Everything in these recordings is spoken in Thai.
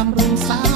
บำรุงสา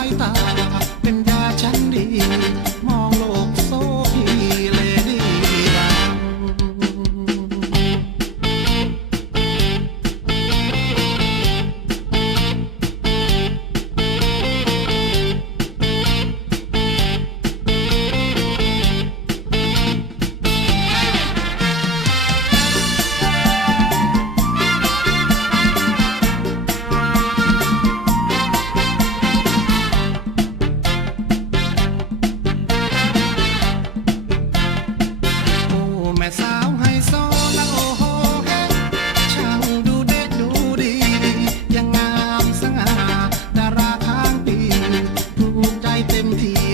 didn't hear.